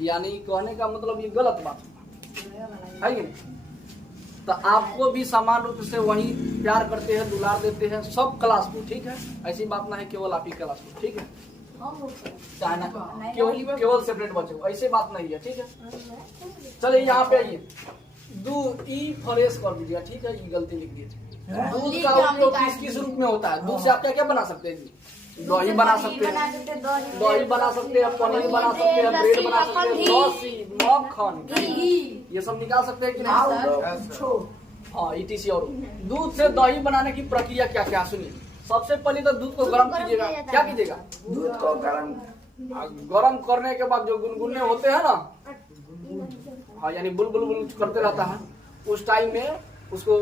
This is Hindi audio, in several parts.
यानी कहने का मतलब ये गलत बात है कि नहीं। तो आपको भी समान रूप से वही प्यार करते हैं, दुलार देते हैं सब क्लास को, ठीक है। ऐसी बात ना है केवल आप ही क्लास को, ठीक है, चाहे ना केवल सेपरेट बच्चे को, ऐसे बात नहीं है, ठीक है। चलिए यहाँ पे आइए, दूध ई फ्रेश कर दीजिएगा, ठीक है, ये गलती लिख दीजिए। दूध का उपयोग किस रूप में होता है? दूध से आप क्या क्या बना सकते हैं? दही बना सकते हैं, दही बना सकते हैं, पनीर बना सकते हैं, ब्रेड बना सकते हैं, लस्सी, मक्खन, ये सब निकाल सकते हैं कि नहीं? हाँ, ETC। और दूध से दही बनाने की प्रक्रिया क्या क्या सुनिए। सबसे पहले तो दूध को गर्म कीजिएगा। क्या कीजिएगा? दूध को गर्म करने के बाद जो गुनगुने होते हैं ना, हाँ, यानी बुलबुल बुल करते रहता है, उस टाइम में उसको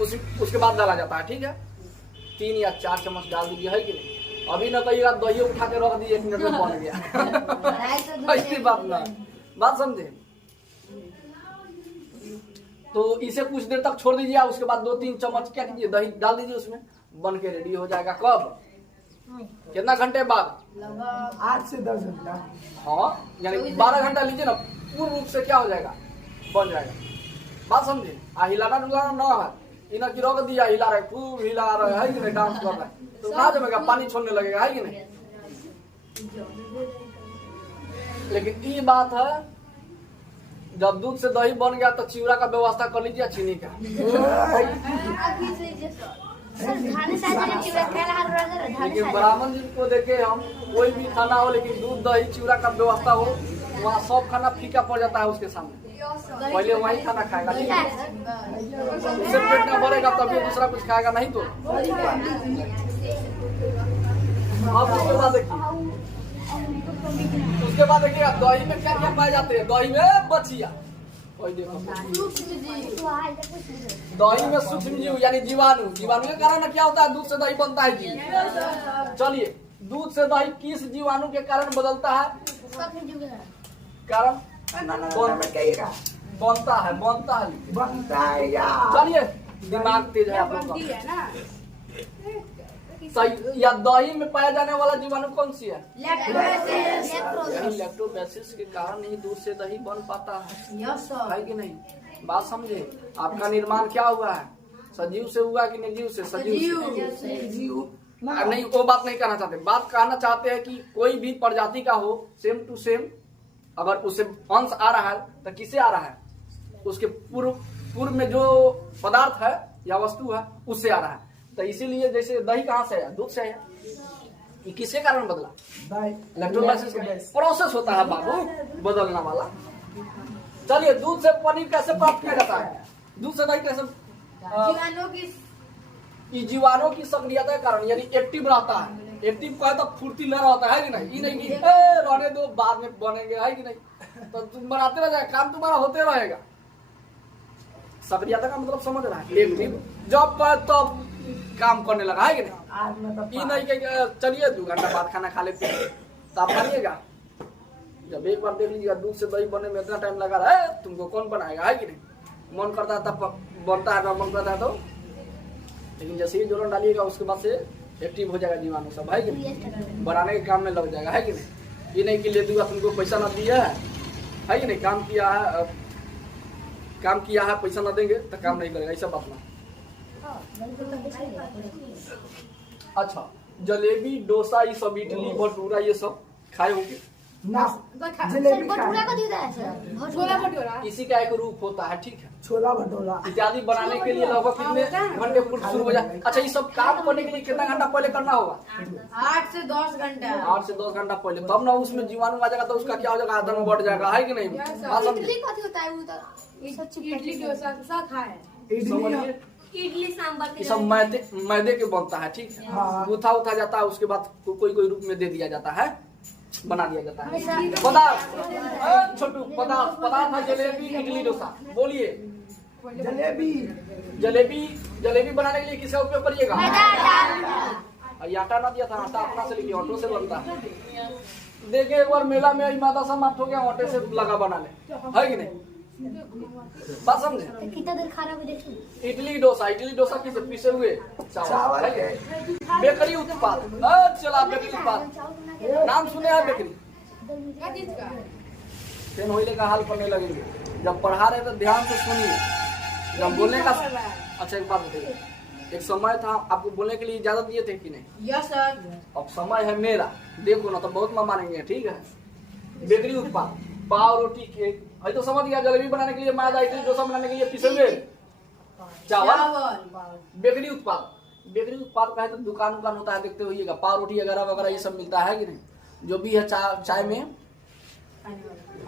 उसके बाद डाला जाता है, ठीक है। 3 या 4 चम्मच डाल दीजिए, है कि नहीं। अभी न कहिएगा दही उठा के रख दिए 1 मिनट में बन गया। ऐसी बात ना, बात समझे। तो इसे कुछ देर तक छोड़ दीजिए, उसके बाद 2-3 चम्मच क्या कीजिए, दही डाल दीजिए, उसमें बन के रेडी हो जाएगा। कब? कितना घंटे बाद? 8 से 10 घंटा। हाँ, यानी 12 घंटा लीजिए ना, पूर्ण रूप से क्या हो जाएगा, बन जाएगा। बात समझे। हिलाना डुलाना ना है, इना की रख दिया, हिला रहे, खूब हिला रहे, है कि नहीं, डांस कर रहे, तो कहाँ जमेगा, पानी छोड़ने लगेगा, है कि नहीं। लेकिन ये बात है, जब दूध से दही बन गया तो चिवड़ा का व्यवस्था कर लीजिए, चीनी का। लेकिन ब्राह्मण जी को देखे हम, कोई भी खाना हो लेकिन दूध दही चिवड़ा का व्यवस्था हो, वहाँ सब खाना फीका पड़ जाता है उसके सामने। पहले वही खाना खाएगा, ठीक है, उससे पेट न भरेगा तभी दूसरा कुछ खाएगा, नहीं तो। अब उसके बाद देखिए दही में क्या क्या पाए जाते हैं। दही में बचिया, दही में सूक्ष्म जीव यानी जीवाणु, जीवाणु के कारण क्या होता है, दूध से दही बनता है जी। चलिए, दूध से दही किस जीवाणु के कारण बदलता है? कारण बनता है यार। चलिए, दिमाग तेज है आप लोग का। या दही में पाया जाने वाला जीवाणु कौन सी है? लैक्टोबैसिलस के कारण ही दूध से दही बन पाता है कि नहीं। बात समझे। आपका निर्माण क्या हुआ है, सजीव से हुआ कि निर्जीव से? सजीव से। नहीं, वो बात नहीं कहना चाहते। बात कहना चाहते हैं कि कोई भी प्रजाति का हो, सेम टू सेम अगर उसे अंश आ रहा है तो किसे आ रहा है, उसके पूर्व में जो पदार्थ है या वस्तु है उससे आ रहा है। तो इसीलिए जैसे दही कहाँ से है, दूध से है। ये किसके कारण बदला? लैक्टोबैसिलस प्रोसेस होता है बाबू बदलना वाला। चलिए, दूध से पनीर कैसे प्राप्त किया जाता है? दूध से दही कैसे? जीवाणु की सक्रियता के कारण, यानी एक्टिव रहता है। एक्टिव का तो फुर्तीला रहता है कि नहीं। ये नहीं कि रहने दो बाद में बनेंगे, है कि नहीं, तो तुम बनाते रह जाए, काम तुम्हारा होते रहेगा। सक्रियता का मतलब समझ रहा है, एक्टिव, जब पर तब काम करने लगा, है कि नहीं। ये नहीं कि चलिए 2 घंटा बाद खाना खा लेते हैं तो आप खाइएगा। जब एक बार देख लीजिएगा दूध से दही बनने में इतना टाइम लगा रहा है, तुमको कौन बनाएगा, है कि नहीं। मन करता है तब बनता है, मन करता है तो। लेकिन जैसे ही जोड़न डालिएगा उसके बाद से एक्टिव हो जाएगा जीवाणु सब, है कि नहीं, बनाने के काम में लग जाएगा, है कि नहीं। ये नहीं कि ले दूंगा तुमको पैसा ना दिया है कि नहीं, काम किया है पैसा ना देंगे तो काम नहीं करेगा, ऐसा बात ना। अच्छा, जलेबी, डोसा, ये सब, इडली, भटूरा, ये सब खाए होंगे ना। जलेबी छोला भटूरा इसी का एक रूप होता है, ठीक है। छोला भटूरा इत्यादि बनाने के लिए लगभग कितने घंटे पूर्व शुरू हो जाए? अच्छा, ये सब काम करने के लिए कितना घंटा पहले करना होगा? 8 से 10 घंटा। 8 से 10 घंटा पहले, तब ना उसमें जीवाणु आ जाएगा तो उसका क्या हो जाएगा, आदम बढ़ जाएगा, है कि नहीं। इडली सांभर ये सब मैदे के बनता है, ठीक है। उठा जाता है, उसके बाद कोई रूप में दे दिया जाता है, बना दिया जाता है। पदार्थ छोटू, पदार्थ है जलेबी, इडली, डोसा। बोलिए। जलेबी बनाने के लिए किसका उपयोग करिएगा? आटा ना दिया था, आटा अपना से लिखिए, ऑटो से बनता है। देखिए एक बार मेला में माता समाप्त हो गया, ऑटो से लगा बना ले, है कि नहीं। बात समझे। कितना देर खाना भी देखिए। इडली डोसा किसे? पिसे हुए चावल। बेकरी उत्पाद, चला बेकरी उत्पाद नाम सुने हैं? बेकरी फिर होइले का हाल करने लगेंगे। जब पढ़ा रहे तो ध्यान से सुनिए। जब बोलने का अच्छा एक बात बताइए, एक समय था आपको बोलने के लिए इजाजत दिए थे कि नहीं? Yes sir. अब समय है मेरा, देखो ना तो बहुत मां मानेंगे, ठीक है। बेकरी उत्पाद, पाव, रोटी, केक, है तो समझ गया। जलेबी बनाने के लिए मैदा, इडली डोसा बनाने के लिए पिसे हुए चावल। बेकरी उत्पाद, बेकरी उत्पाद का है तो दुकान होता है, देखते होइएगा, पाव, रोटी वगैरह वगैरह ये सब मिलता है कि नहीं? जो भी है चाय में,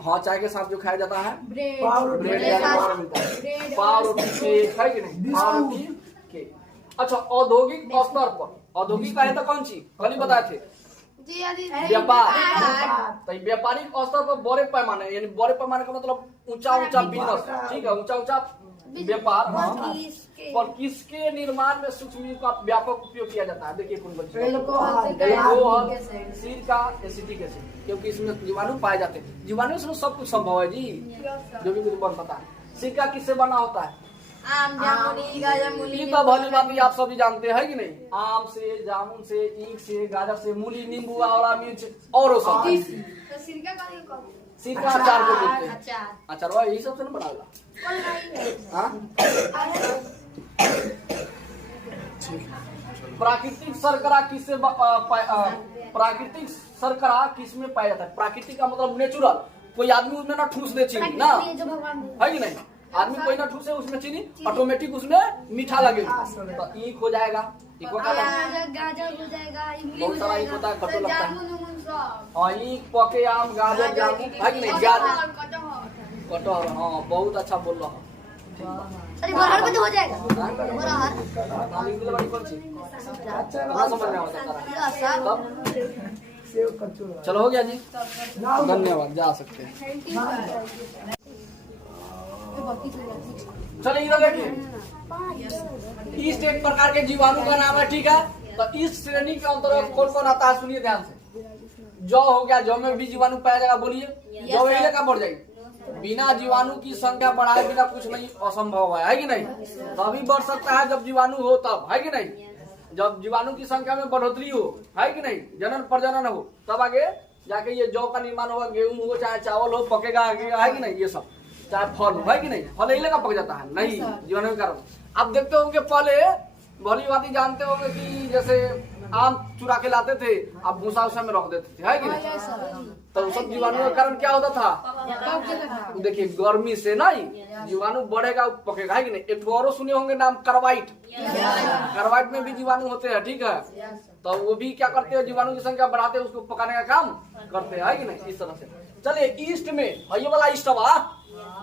हाँ चाय के साथ जो खाया जाता है ब्रेड वगैरह मिलता है, पाव, रोटी, केक, है कि नहीं? पाव, रोटी, केक। अच्छा, औद्योगिक स्तर पर, औद्योगिक का है तो कौन सी कल ही बताए थे? व्यापार। तो व्यापारिक स्तर पर बड़े पैमाने, यानी बड़े पैमाने का मतलब ऊंचा बिजनेस, ठीक है, ऊंचा व्यापार। और किसके निर्माण में सूक्ष्म का व्यापक उपयोग किया जाता है? देखिए कौन बच्चे, एल्कोहल, सिर का एसिटिक एसिड, क्योंकि इसमें जीवाणु पाए जाते हैं। जीवाणु से सब कुछ संभव है जी, जो भी मुझे बन पता है। सिरका किससे बना होता है? आम, जामुनी, गाजर, मूली। ये तो भली बात आप सभी जानते हैं कि नहीं? आम से, जामुन से, ईख से, गाजर से, मूली, नींबू, आंवला, मिर्च और सब। सिरका अचार को बोलते हैं। अचार यही सब से बनाएगा। प्राकृतिक शर्करा किससे प्राकृतिक शर्करा किसमें पाया जाता है? प्राकृतिक का मतलब नेचुरल। कोई आदमी उसमें ना ठूस दे चीनी ना, है कि नहीं? आदमी कोई ना ठूसे उसमें चीनी, ऑटोमेटिक उसमें मीठा लगेगा। तो ईख हो जाएगा, ईख होता है, गाजर हो जाएगा, इमली बहुत सारा ईख होता है, खट्टा लगता है। जामुन, ईख, पके आम, गाजर, जामुन, है कि नहीं? कटहल, हाँ बहुत अच्छा बोल रहा है। अरे बरहर पे तो हो जाएगा। समझ में आता तब सेव कच्चू चलो हो गया जी, धन्यवाद, जा सकते हैं। चलिए इधर देखिए, ईस्ट एक प्रकार के जीवाणु का नाम है, ठीक है। तो इस श्रेणी के अंतर्गत कौन कौन आता है? सुनिए ध्यान से। जौ हो गया, जौ में भी जीवाणु पाया जाएगा, बोलिए। जौ यही का बढ़ जाएगी, बिना जीवाणु की संख्या बढ़ाए बिना कुछ नहीं, असंभव है कि नहीं? तभी बढ़ सकता है जब जीवाणु हो, तब, है कि नहीं? जब जीवाणु की संख्या में बढ़ोतरी हो, है कि नहीं, जनन प्रजनन हो, तब आगे जाके ये जौ का निर्माण होगा, गेहूं हो चाहे चावल हो, पकेगा आगे, है कि नहीं? ये सब चाहे फल हो, है कि नहीं? फल यही लगा पक जाता है नहीं, जीवाणु के कारण। आप देखते होंगे पहले भली बात जानते होंगे कि जैसे आम चुरा के लाते थे, आप भूसा उसा में रख देते थे, है कि नहीं? तो सब जीवाणु के कारण क्या होता था? देखिए गर्मी से नहीं जीवाणु बढ़ेगा, पकेगा, है कि नहीं? एक और सुने होंगे नाम, कार्बाइड। कार्बाइड में भी जीवाणु होते हैं, ठीक है। तो वो भी क्या करते हैं? जीवाणु की संख्या बढ़ाते हैं, उसको पकाने का काम करते हैं, है कि नहीं? इस तरह से। चलिए ईस्ट में, ये वाला ईस्ट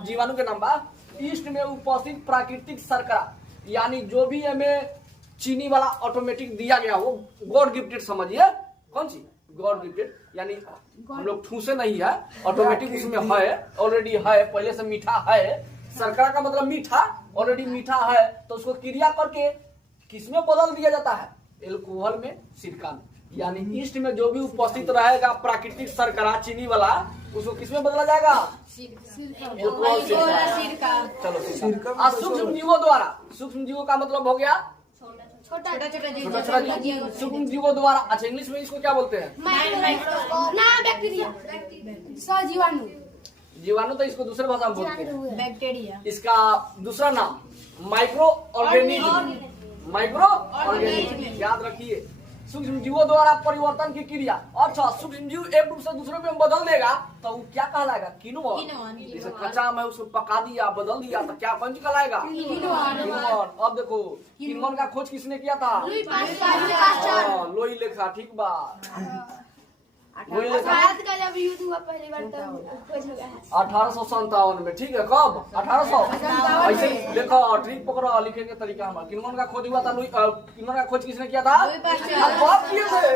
जीवाणु के नाम बा। ईस्ट में उपस्थित प्राकृतिक शर्करा, यानी जो भी हमें चीनी वाला ऑटोमेटिक दिया गया हो, गॉड गिफ्टेड समझिए। कौन सी गॉड गिफ्टेड? यानी हम लोग ठूसे नहीं है, ऑटोमेटिक उसमें है, ऑलरेडी है, पहले से मीठा है। शर्करा का मतलब मीठा, ऑलरेडी मीठा है, तो उसको क्रिया करके किसमें बदल दिया जाता है? एल्कोहल में, सिरका में। यानी ईस्ट में जो भी उपस्थित रहेगा प्राकृतिक शर्करा चीनी वाला, उसको किसमें बदला जाएगा? एल्कोहल, सिरका। चलो सिरका। सूक्ष्म जीवों द्वारा, सूक्ष्म जीवों का मतलब हो गया छोटा सूक्ष्म जीवों द्वारा। अच्छा इंग्लिश में इसको क्या बोलते हैं? जीवाणु। जीवाणु तो इसको दूसरे भाषा में बोलते हैं, बैक्टीरिया। इसका दूसरा नाम माइक्रो ऑर्गेनिज्म। माइक्रो ऑर्गेनिज्म याद रखिए। सूक्ष्म जीवों द्वारा परिवर्तन की क्रिया। अच्छा सूक्ष्म जीव एक रूप से दूसरे में बदल देगा तो वो क्या कहलाएगा? किण्वन। जैसे कच्चा आम है उसको पका दिया, बदल दिया तो क्या पंच कहलाएगा? किण्वन। अब देखो किण्वन का खोज किसने किया था? लोई लेखा, ठीक बा। 1857 में, ठीक है। कब? 1800। ऐसे देखो ट्रिक पकड़ो, लिखने का तरीका हमारा। किण्वन का खोज हुआ था, किण्वन का खोज किसने किया था? कब किए थे?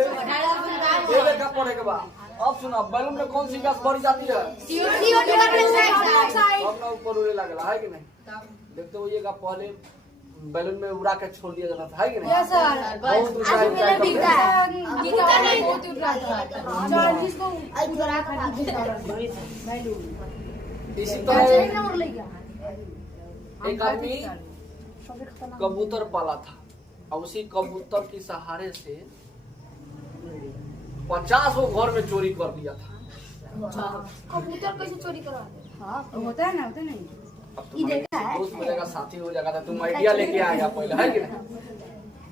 ये देखा पढ़े के बाद। अब सुना, बैलून में कौन सी गैस भरी जाती है? सब ना ऊपर उड़े लगला, है कि नहीं? देखते होइएगा पहले बैलून में उड़ा के छोड़ दिया जाता था, है कि नहीं? बहुत ऊंचाई इसी तरह एक आदमी कबूतर पाला था और उसी कबूतर की सहारे से 50 घर में चोरी कर दिया था। कबूतर कैसे चोरी करवाते? हाँ होता है ना, होता नहीं। अब तुम्हारे दोस्त मिलेगा, साथी हो जाएगा, तो तुम आइडिया लेके आएगा पहले, है कि नहीं?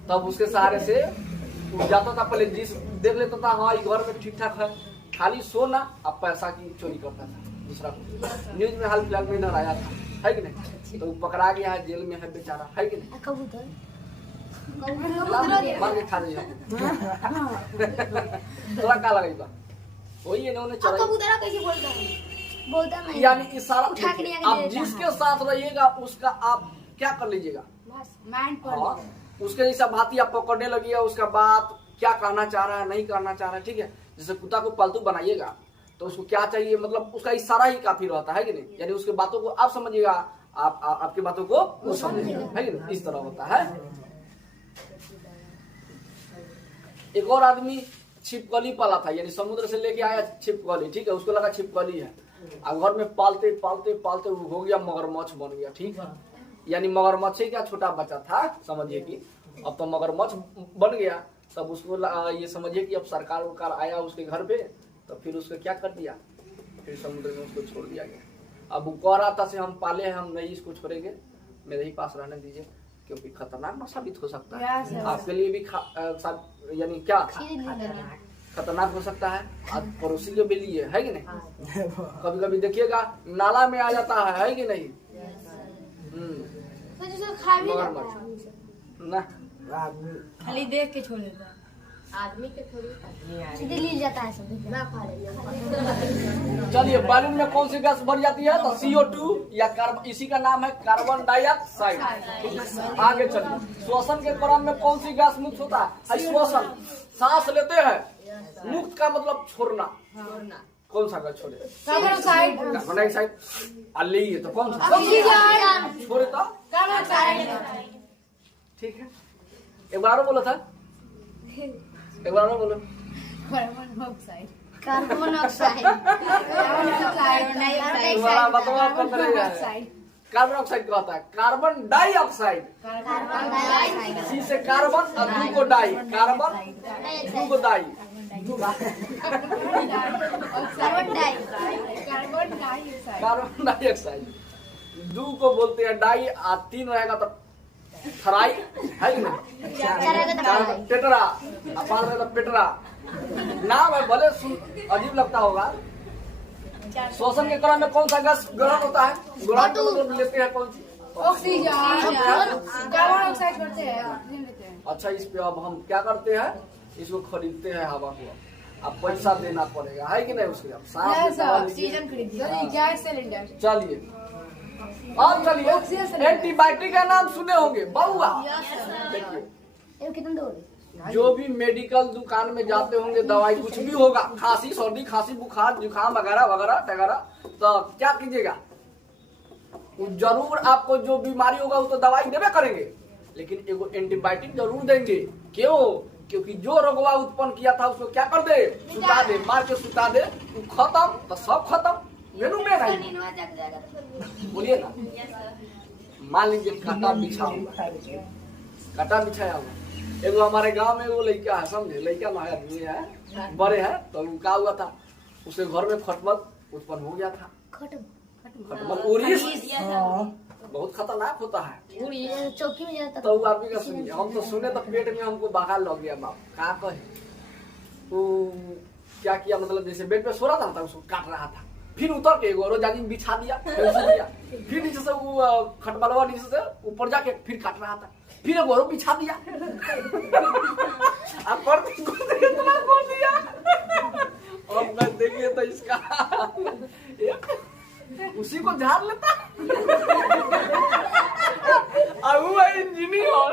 तब उसके सहारे से उठ जाता था, पहले जिस देख लेता था हाँ ये घर में ठीक ठाक है, खाली सोना अब पैसा की चोरी करता था दूसरा को। न्यूज में हाल फिलहाल में इधर आया था, है कि नहीं? तो पकड़ा गया है, जेल में है बेचारा, है कि नहीं? कबूतर मार के खा लिया थोड़ा का लगेगा वही इन्होंने अब कबूतर कैसे बोलता है? बोलता नहीं। यानी इशारा उठा के नहीं आके आप दे देता जिसके है। साथ रहिएगा उसका आप क्या कर लीजिएगा, माइंड पर हाँ उसके जैसा भांति आप पकड़ने लगिए, उसका बात क्या कहना चाह रहा है नहीं करना चाह रहा है, ठीक है? जैसे कुत्ता को पालतू बनाइएगा तो उसको क्या चाहिए, मतलब उसका इशारा ही काफी रहता है कि नहीं? यानी उसके बातों को आप समझिएगा, आपकी बातों को वो समझिएगा, है कि नहीं? इस तरह होता है। एक और आदमी छिपकली पाला था, यानी समुद्र से लेके आया छिपकली, ठीक है? उसको लगा छिपकली है, अब घर में पालते पालते पालते वो हो गया मगरमच्छ बन गया, ठीक है? यानी मगरमच्छ ही क्या छोटा बच्चा था, समझिए कि अब तो मगरमच्छ बन गया। तब उसको ये समझिए कि अब सरकार उकार आया उसके घर पे, तो फिर उसको क्या कर दिया, फिर समुद्र में उसको छोड़ दिया गया। अब वो कह रहा था से हम पाले हैं, हम नहीं इसको छोड़ेंगे, मेरे ही पास रहने दीजिए, क्योंकि खतरनाक ना साबित हो सकता है आपके लिए भी, यानी क्या खतरनाक हो सकता है, आज पड़ोसी के भी लिए, है कि नहीं? कभी कभी देखिएगा नाला में आ जाता है कि नहीं? तो जिसे खा भी जाता है मगरमच्छ ना, खाली देख के छोड़ देता है। आदमी के थोड़ी सीधे ली जाता है सब ना खा ले। चलिए बैलून में कौन सी गैस भर जाती है? तो CO2 या इसी का नाम है कार्बन डाइऑक्साइड। आगे चलिए, श्वसन के क्रम में कौन सी गैस मुक्त होता है? श्वसन, सांस लेते हैं, मुक्त का मतलब छोड़ना, कौन सा गैस छोड़े? Carbon dioxide. Carbon dioxide. अल्ली तो कौन सा छोड़े? तो कार्बन डाइऑक्साइड। ठीक है, एक बार और बोला था, एक बार और बोलो। Carbon dioxide. Carbon dioxide. तुम्हारा मतलब पता नहीं है। कार्बन ऑक्साइड कहता है, carbon dioxide. Carbon dioxide. C से कार्बन और दू को डाई, कार्बन दू को di, carbon dioxide. Carbon dioxide. दू को बोलते हैं डाई, और तीन रहेगा तो थराई, है कि नहीं? चार टेटरा, और पांच रहेगा पेटरा। नाम है भले अजीब लगता होगा। श्वसन के क्रम में कौन सा गैस ग्रहण होता है? ग्रहण का मतलब लेते हैं कौन सी? ऑक्सीजन। कार्बन डाइऑक्साइड करते हैं, ऑक्सीजन लेते हैं। अच्छा, इस पे अब हम क्या करते हैं, इसको खरीदते हैं हवा को, अब पैसा देना पड़ेगा, है कि नहीं? उसके अब साफ ऑक्सीजन खरीदिए, गैस सिलेंडर। चलिए अब चलिए, एंटीबायोटिक का नाम सुने होंगे बहुआ। देखिए, कितना दूर? जो भी मेडिकल दुकान में जाते होंगे, दवाई कुछ भी होगा, खांसी सर्दी खांसी बुखार जुकाम वगैरह वगैरह वगैरह, तो क्या कीजिएगा, जरूर आपको जो बीमारी होगा वो तो दवाई देवे करेंगे, लेकिन एगो एंटीबायोटिक जरूर देंगे। क्यों? क्योंकि जो रोगवा उत्पन्न किया था उसको क्या कर दे, सुता दे, मार के सुता दे, वो खत्म तो सब खत्म। मेनू में नहीं, बोलिए ना। मान लीजिए कांटा बिछा हुआ, कांटा बिछाया हुआ, एगो हमारे गांव में वो लड़का है, समझे, लड़का ना है, आदमी है, बड़े है, तो वो क्या हुआ था, उसके घर में खटमल उत्पन्न हो गया था। खटमल उड़ीस बहुत खतरनाक होता है, चौकी में जाता तो वो आदमी का सुनिए, हम तो सुने तो पेट में हमको बाहर लग गया। बाप क्या कहे, वो क्या किया, मतलब जैसे बेड पे सो रहा था उसको काट रहा था, फिर उतर के एगो रोज आदमी बिछा दिया, फिर नीचे से वो खटमलवा नीचे से ऊपर जाके फिर काट रहा था, फिर एगो और बिछा दिया, अब इतना कर दिया। और मैं देखिए तो इसका उसी को झाड़ लेता, और वो इंजीनियर।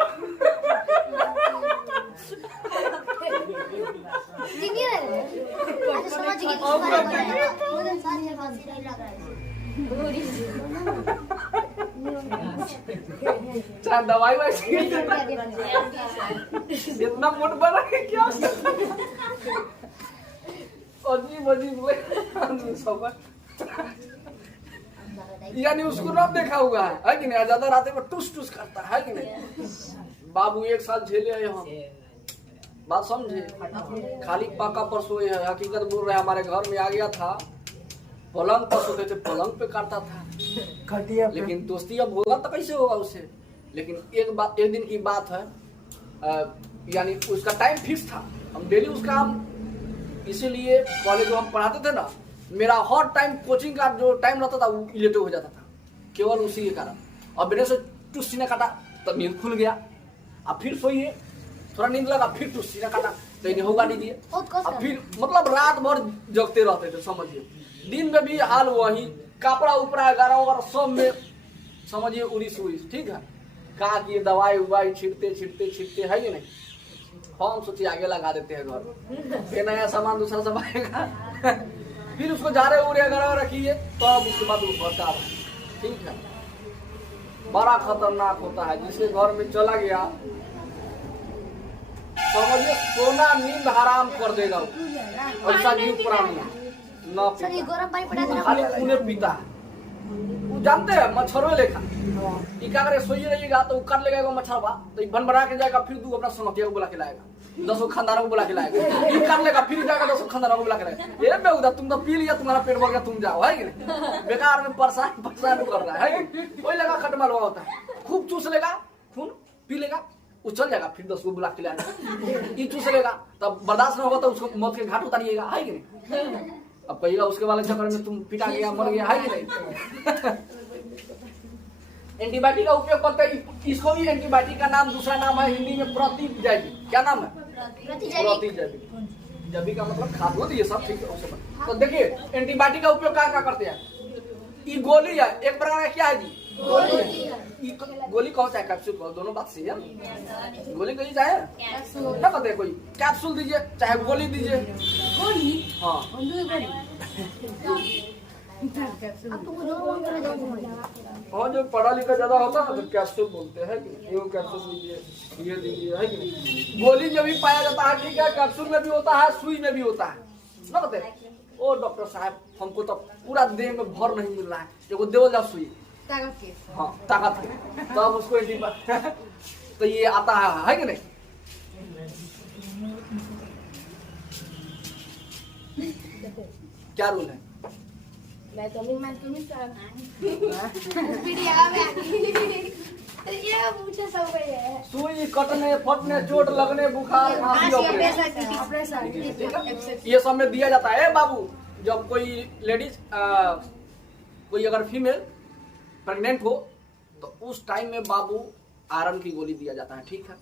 समझ गई, चाहे दवाई वाई इतना मोट बना है क्या, अजीब अजीब सब, यानी उसको ना देखा हुआ है कि नहीं? ज्यादा रात में टूस टूस करता है कि नहीं? बाबू एक साल झेले हैं हम, बात समझे, खाली पाका पर सोए है, हकीकत बोल रहे हैं। हमारे घर में आ गया था पलंग पर सोते थे, पलंग पे काटता था। खटिया पे। लेकिन दोस्ती अब होगा तो कैसे होगा उससे। लेकिन एक दिन की बात है, यानी उसका टाइम फिक्स था, हम डेली उसका हम इसीलिए कॉलेज जो हम पढ़ाते थे ना, मेरा हर टाइम कोचिंग का जो टाइम रहता था वो इलेक्टिव हो जाता था, केवल उसी के कारण। और मेरे से टुस्सी ने काटा तब नींद खुल गया, अब फिर सोइए, थोड़ा नींद लगा फिर टुस्सी ने काटा तो इन्हें होगा लीजिए। अब फिर मतलब रात भर जगते रहते थे समझिए। दिन में भी हाल वही, कपड़ा उपड़ा 11 सब में समझिए उड़ीस, ठीक है। कहा कि दवाई उवाई छिड़ते है ये नहीं, हम सोचिए आगे लगा देते हैं घर, फिर नया सामान दूसरा सब आएगा फिर उसको जा रहे उड़े अगर रखिए तो अब उसके बाद वो भरता है, ठीक है। बड़ा खतरनाक होता है, जिसके घर में चला गया समझिए सोना नींद हराम कर देगा वो। ऐसा जीव प्राणी न पीता, खाली खूने पीता है। वो जानते हैं मच्छरों लेखा, क्या करे सोइए रहिएगा तो कर लेगा एगो मच्छरवा, तो बन बना के जाएगा, फिर तू अपना संगतिया को बुला के लाएगा, 10 खानदानों को बुला के लाएगा, ये कर लेगा, फिर जाएगा 10 खानदानों को बुला के लाएगा। ये बेहुदा तुम तो पी लिया, तुम्हारा पेट भर गया, तुम जाओ, है कि नहीं। बेकार में परेशान कर रहा है कोई लगा खटमलवा होता है। खूब चूस लेगा, खून पी लेगा, उछल जाएगा, फिर 10 को बुला के लाएगा, ये चूस लेगा, तब बर्दाश्त नहीं होगा तो उसको मौत के घाट उतारिएगा, है कि नहीं। अब कहिएगा उसके वाले चक्कर में तुम पिटा गया, मर गया, है कि नहीं। एंटीबायोटिक का उपयोग करते हैं, इसको भी एंटीबायोटिक का नाम दूसरा नाम है हिंदी में प्रतिजैविक। क्या नाम है? प्रतिजैविक। जैविक का मतलब खाद्य, ये सब ठीक है। तो देखिए एंटीबायोटिक का उपयोग क्या करते हैं। ये गोली है, एक प्रकार का क्या है जी, गोली कहो चाहे कैप्सूल कहो, दोनों बात सही है। गोली कही चाहे क्या कहते हैं, कोई कैप्सूल दीजिए चाहे गोली दीजिए, हाँ। हाँ जो पढ़ा लिखा ज्यादा होता है तो कैप्सूल बोलते हैं कि एगो कैप्सूल दीजिए, ये दीजिए, है कि नहीं। गोली में भी पाया जाता है, ठीक है, कैप्सूल में भी होता है, सुई में भी होता है ना। कहते ओ डॉक्टर साहब हमको तो पूरा देह में भर नहीं मिल रहा है, एगो देवल जाओ सुई, हाँ ताकत के, तो अब उसको तो ये आता है कि नहीं। क्या रूल है? सुई कटने, फटने, चोट लगने, बुखार, ये सब में दिया जाता है बाबू। जब कोई लेडीज कोई अगर फीमेल प्रेग्नेंट हो तो उस टाइम में बाबू आयरन की गोली दिया जाता है, ठीक है,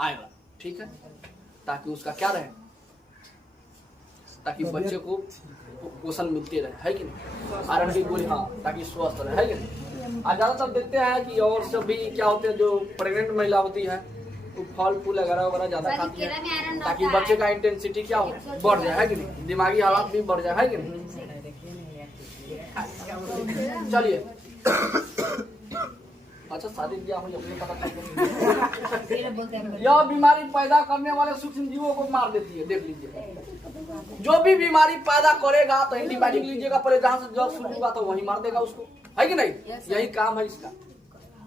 आयरन, ठीक है, ताकि उसका क्या रहे, ताकि बच्चे को पोषण मिलते रहे, है कि नहीं। आयरन की गोली, हाँ, ताकि स्वस्थ रहे, है कि नहीं। आज ज्यादातर देखते हैं कि और सब भी क्या होते हैं, जो प्रेग्नेंट महिला होती है वो फल फूल वगैरह ज्यादा खाती है, ताकि बच्चे का इंटेंसिटी क्या हो, बढ़ जाए, है कि नहीं, दिमागी हालात भी बढ़ जाए, है कि नहीं। चलिए अच्छा शादी ब्याह हुई अपने पता चल यह बीमारी पैदा करने वाले सूक्ष्म जीवों को मार देती है, देख लीजिए। जो भी बीमारी पैदा करेगा तो एंटीबायोटिक लीजिएगा, पहले जहाँ से जड़ शुरू होगा तो वहीं मार देगा उसको, है कि नहीं। यही काम है इसका।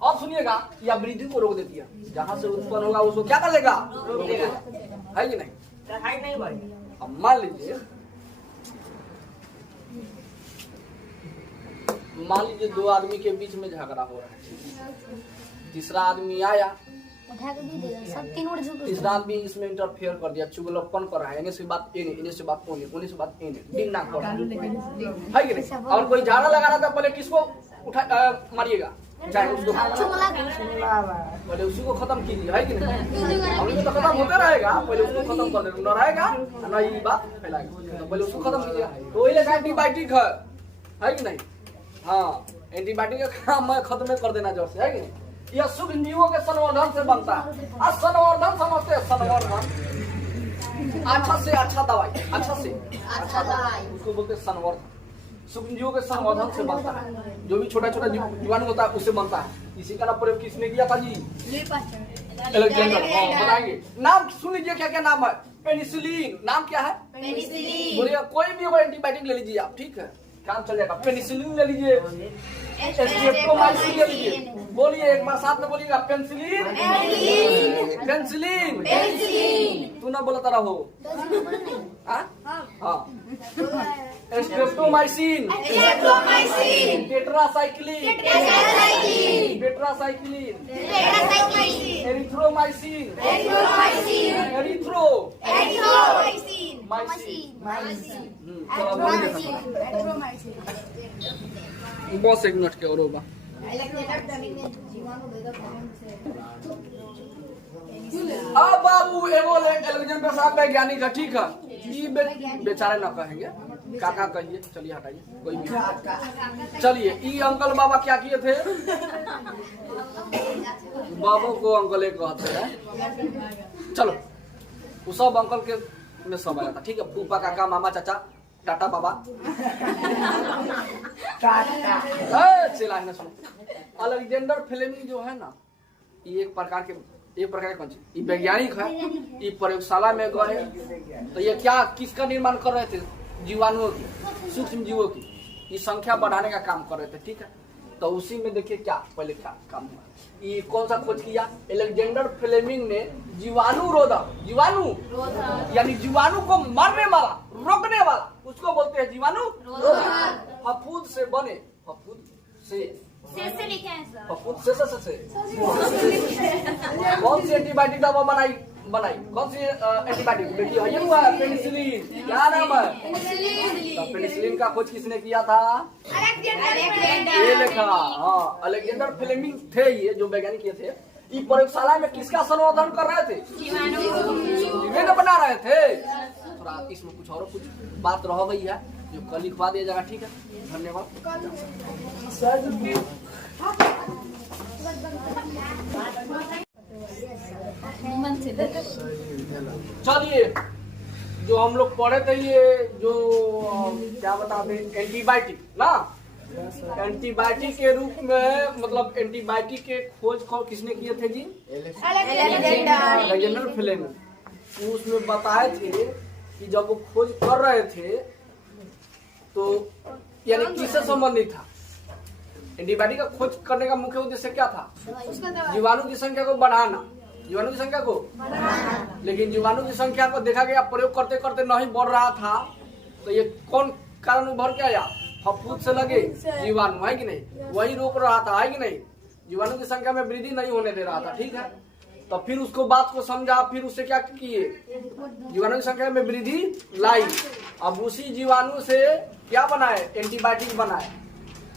अब सुनिएगा, यह वृद्धि को रोक देती है, जहाँ से उत्पन्न होगा उसको क्या कर लेगा, रोक देगा, है कि नहीं। अब मान लीजिए दो आदमी के बीच में झगड़ा हो रहा है, तीसरा आदमी आया, तीसरा आदमी इसमें इंटरफेयर कर दिया, चुगलपन कर रहा है, इन्हें से बात इन्हें से बात उन्हें से बात डिंग डांग कर रहा है कि नहीं। और कोई झाड़ा लगा रहा था, पहले किसको मारिएगा, चाहे उसको पहले उसी को खत्म कीजिए, है कि नहीं। हम तो खत्म होते रहेगा, पहले उसको खत्म कर देगा, न रहेगा न ये बात फैलाएगा, तो पहले उसको खत्म कीजिएगा। तो वही एंटीबायोटिक है कि नहीं। हाँ, एंटीबायोटिक का काम है खत्म कर देना जड़ से, है कि नहीं। यह सूक्ष्म जीवों के संवर्धन से बनता है। और संवर्धन समझते हैं, संवर्धन अच्छा से अच्छा दवाई, अच्छा से अच्छा दवाई उसको बोलते हैं संवर्धन। सूक्ष्म जीवों के संवर्धन से बनता है, जो भी छोटा छोटा जीवाणु होता है उससे बनता है। इसी का प्रयोग किसने किया था जी, अलेक्जेंडर। बताएंगे नाम सुन लीजिए, क्या क्या नाम है। पेनिसिलिन, नाम क्या है, पेनिसिलिन। बोलिए कोई भी एंटीबायोटिक ले लीजिए आप, ठीक है, काम चल जाएगा। पेनिसिलिन ले लीजिए, स्ट्रेप्टोमाइसिन ले लीजिए। बोलिए एक बार साथ में बोलिएगा, पेनिसिलिन, पेनिसिलिन। तू ना बोलता रहो, हाँ। स्ट्रेप्टोमाइसिन, टेट्रासाइक्लिन, टेट्रासाइक्लिन, एरिथ्रोमाइसिन, बस 1 मिनट के और होगा। अब बाबू एगो एलेक्जेंडर साहब वैज्ञानिक है, ठीक है, ये बेचारे ना कहेंगे, काका कहिए, चलिए हटाइए कोई भी। चलिए ये अंकल बाबा क्या किए थे? बाबू को अंकल एक कहते हैं। चलो वो सब अंकल के में सब आया था, ठीक है, फूफा काका मामा चाचा टाटा बाबा। चिल्ला है ना, सुनो। अलेक्जेंडर फ्लेमिंग जो है ना, ये एक प्रकार के कौन सी, ये वैज्ञानिक है, ये प्रयोगशाला में गए तो ये क्या किसका निर्माण कर रहे थे? जीवाणुओं की, सूक्ष्म जीवों की, ये संख्या बढ़ाने का काम कर रहे थे, ठीक है। तो उसी में देखिए क्या पहले क्या काम हुआ, ये कौन सा खोज किया? अलेक्जेंडर फ्लेमिंग ने जीवाणु यानी जीवाणु को मारने वाला, रोकने वाला, उसको बोलते हैं जीवाणु फफूंद से बने, फफूंद से लिखे हैं सर। फफूंद से कौन सी एंटीबायोटिक दवा बनाई? कौन सी एंटीबायोटिक? देखिए ये हुआ पेनिसिलिन, क्या नाम है? पेनिसिलिन का खोज किसने किया था? ये लिखा, हाँ, अलेक्जेंडर फ्लेमिंग थे ये जो वैज्ञानिक ये थे। ये प्रयोगशाला में किसका संवर्धन कर रहे थे? जीवाणु बना रहे थे। थोड़ा इसमें कुछ और कुछ बात रह गई है जो कल लिखवा दिया जाएगा, ठीक है, धन्यवाद। चलिए जो हम लोग पढ़े थे ये जो क्या बताते, एंटीबायोटिक ना, एंटीबायोटिक के रूप में, मतलब एंटीबायोटिक के खोज किसने किए थे जी? Alexander Fleming. उसमें बताए थे कि जब वो खोज कर रहे थे तो यानी किससे संबंधित था? एंटीबायोटिक का खोज करने का मुख्य उद्देश्य क्या था? जीवाणु की संख्या को बढ़ाना, जीवाणु की संख्या को, लेकिन जीवाणु की संख्या को देखा गया प्रयोग करते करते नहीं बढ़ रहा था, तो ये कौन कारण उभर के आया? फफूंद से लगे जीवाणु, है कि नहीं, वही रोक रहा था, है कि नहीं, जीवाणु की संख्या में वृद्धि नहीं होने दे रहा था, ठीक है। तो फिर उसको बात को समझा, फिर उससे क्या किए? जीवाणु की संख्या में वृद्धि लाई। अब उसी जीवाणु से क्या बनाए? एंटीबायोटिक बनाए,